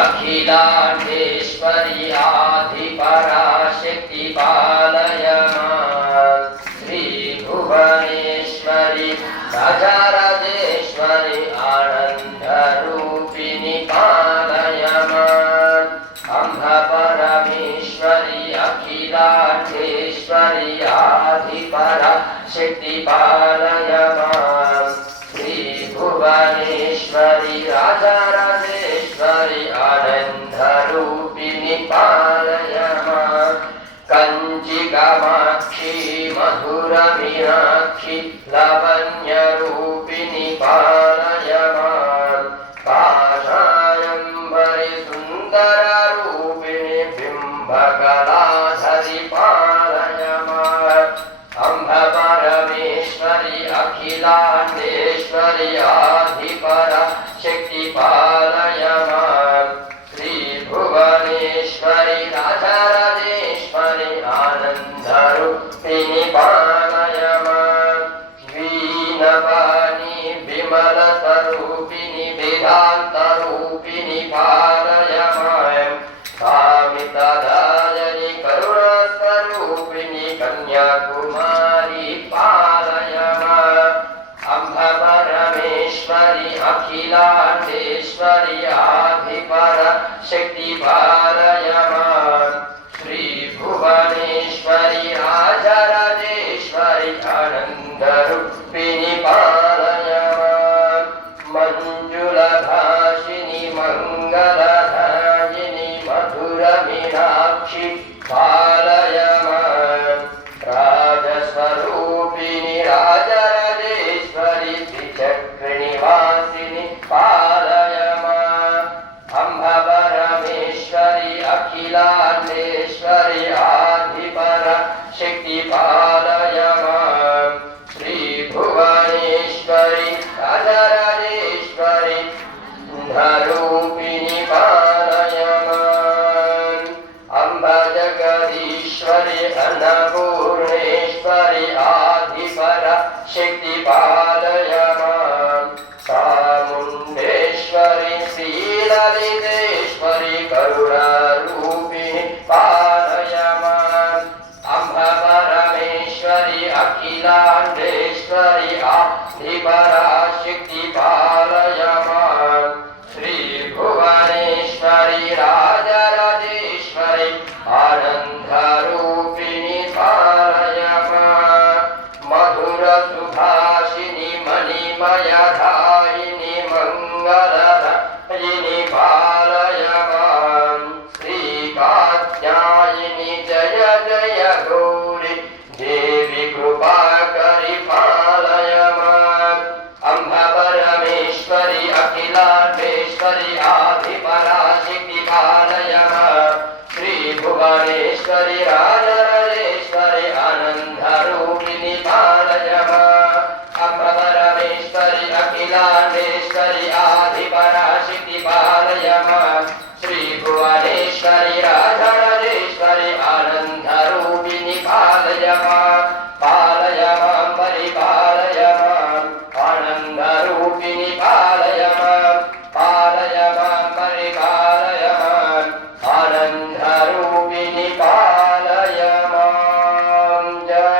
अखिलांडेश्वरी आदिपराशक्ति पालय मां श्री भुवनेश्वरी राजाराजेश्वरी आनंद रूपिणी पालय मां अम्ब परमेश्वरी अखिलांडेश्वरी आदिपराशक्ति पालय मां श्री भुवनेश्वरी राजाराजेश्वरी आनंद रूपिणी पालय मां कंची कामाक्षी मधुर मीनाक्षी लावण्य रूपिणी पालय मां पाशायंबरी सुंदर रूपिणी बिंबकलाधरी पालय मां अम्ब परमेश्वरी अखिलांडेश्वरी आदिपराशक्ति पालय मां श्री भुवनेश्वरी राजाराजेश्वरी आनंद रूपिणी पालय मां वीणवाणी विमल स्वरूपिणी वेदांत रूपिणी पालय मां कामितदायिनी करुणा स्वरूपिणी कन्याकुमारी पालय मां अम्ब परमेश्वरी अखिलांडेश्वरी आदिपराशक्ति पालय मां श्री भुवनेश्वरी राजाराजेश्वरी आनंद रूपिणी पालय मां मंजुलभाषिनी मंगलधायिनी मधुर मीनाक्षी पालय मां राजस्वरूपिणी राजाराजेश्वरी त्रिचक्रिणीवासिनी पालय मां अम्ब परमेश्वरी अखिलांडेश्वरी आदिपराशक्ति पालय मां श्री भुवनेश्वरी राजाराजेश्वरी रूपिणी पालय मां अम्ब जगदीश्वरी अन्नपूर्णेश्वरी आदिपराशक्ति पालय मां चामुण्डेश्वरी श्रीललितेश्वरी करुणारूपिणी पालय मां अम्ब परमेश्वरी अखिलांडेश्वरी आदिपराशक्ति पालय मां श्री भुवनेश्वरी राजाराजेश्वरी आनंद रूपिणी पालय मां मधुर सुभाषिनी मणिमयधायिनी मंगलधायिनी पालय मां श्री कात्यायिनी जय जय गौरी देवी कृपाकरी पालय मां अम्ब परमेश्वरी अखिलांडेश्वरी